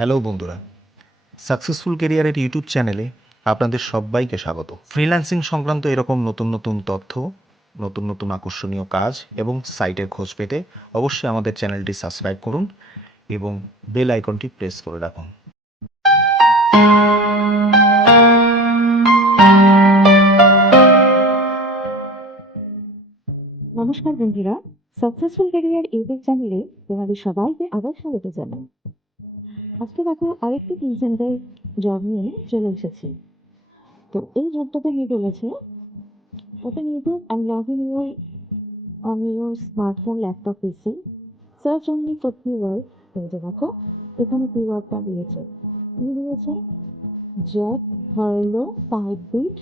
Hello বন্ধুরা, successful কেরিয়ারের YouTube চ্যানেলে আপনাদের সবাইকে স্বাগত। ফ্রিল্যান্সিং সংক্রান্ত এরকম নতুন নতুন তথ্য, নতুন নতুন আকর্ষণীয় কাজ এবং সাইটের খোঁজ পেতে অবশ্যই আমাদের চ্যানেলটি সাবস্ক্রাইব করুন এবং বেল আইকনটি প্রেস করে রাখুন। নমস্কার বন্ধুরা, সাকসেসফুল ক্যারিয়ার ইউটিউব চ্যানেলে তোমাদের সবাইকে আবার স্বাগত জানাই। আজকে দেখো আরেকটি সেন্টার জব নিয়ে চলে এসেছি। তো এই জবটাতে নিয়ে open YouTube and log in your on your smartphone laptop PC search only for keyword এই যে দেখো, এখানে কিওয়ার্ডটা দিয়েছে। কি দিয়েছে? Job Harlow five bit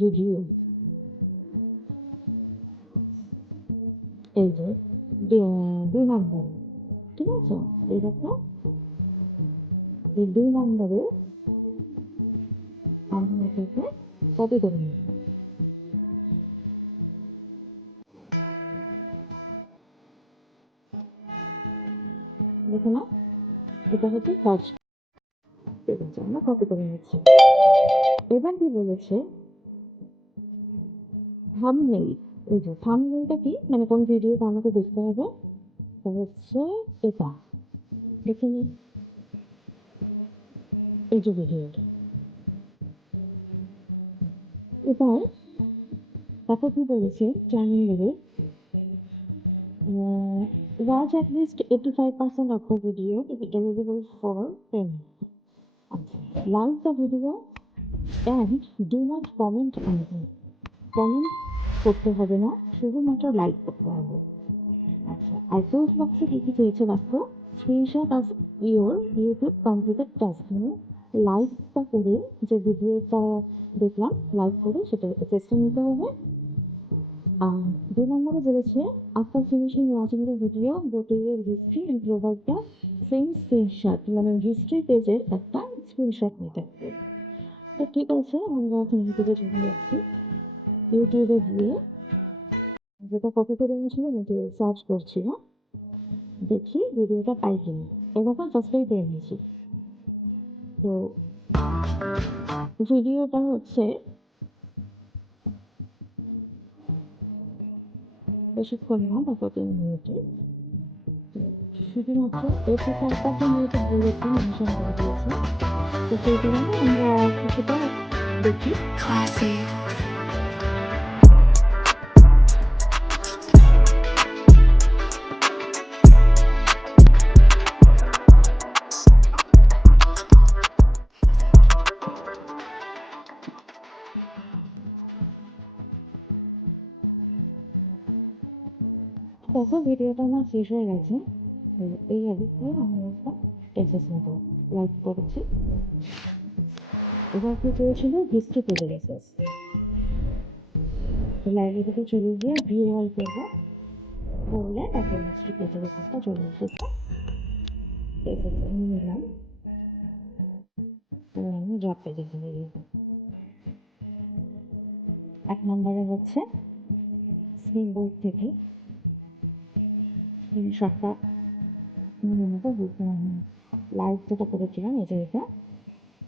video এই যে দুই নম্বর ঠিক আছে? এই দেখো। এই দুই নম্বরে আমি এটাকে কপি করে নিই দেখো না, এটা হচ্ছে ফার্স্ট আমরা কপি করে নিচ্ছি। এবার কি বলেছে? থাম্বনেইল এই যে থাম্বনেইলটা কি? মানে কোন ভিডিও আমাকে দেখতে হবে? হচ্ছে এটা। দেখে নিই ভিডিওটা এবার তারপর কি বলেছে? চ্যানেলের watch at least 85% of the video is eligible for payment. Like the video and do not comment anything. Comment করতে হবে না, শুধুমাত্র লাইক করতে হবে। আচ্ছা আইফোন বক্সে কী কী চেয়েছে দেখো। Screenshot of your YouTube completed task মানে লাইকটা করে যে ভিডিওটা দেখলাম লাইক করে সেটা চেষ্টা নিতে হবে। আর দুই নম্বরে বলেছে after finishing watching the video go to your history and provide the same screenshot মানে হিস্ট্রি পেজের একটা স্ক্রিনশট নিতে তো ঠিক আছে, আমরা এখন ইউটিউবে চলে যাচ্ছি। ইউটিউবে গিয়ে যেটা কপি করে এনেছিল ইউটিউবে সার্চ করছি না দেখি ভিডিওটা পাই কিনা। এরকম ফার্স্টেই পেয়ে নিয়েছি তো ভিডিওটা হচ্ছে বেশিক্ষণ না বা প্রতি মিনিটে শুধুমাত্র এটি সাতটা মিনিটে বলেছি মেনশন করে দিয়েছে তো সেই কারণে আমরা কিছুটা দেখি দেখো ভিডিওটা আমার শেষ হয়ে গেছে। এই অবস্থায় আমি একটা এসএস নেব লাইক করেছি। এবার কি চেয়েছিল হিস্ট্রি পেজের এসএস লাইব্রেরিতে চলে গিয়ে ভিউ অল করব করলে তারপর হিস্ট্রি পেজের এসএসটা চলে এসেছে নিলাম আমি জব পেজে চলে যাব এক নম্বরে হচ্ছে বোর্ড থেকে স্ক্রিনশটটা নিয়ে নেব বুঝতে আমি লাইভ যেটা করেছিলাম এটা। এটা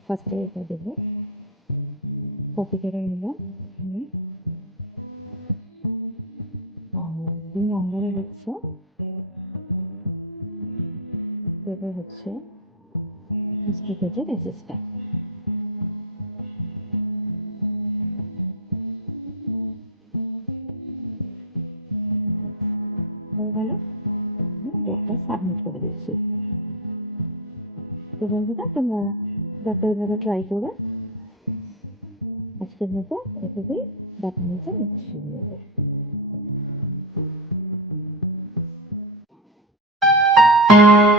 ফার্স্টে এটা দেবো। কপি করে নিলাম। দুই নম্বরে হচ্ছে। দেবো হচ্ছে হিস্ট্রি পেজের হয়ে গেল? ডেটটা সাবমিট করে দিচ্ছি তো বন্ধুরা তোমরা ডাক্তার এভাবে ট্রাই করে আজকের মতো এটুকুই ডাক্তার নিচে নিচ্ছি Classy.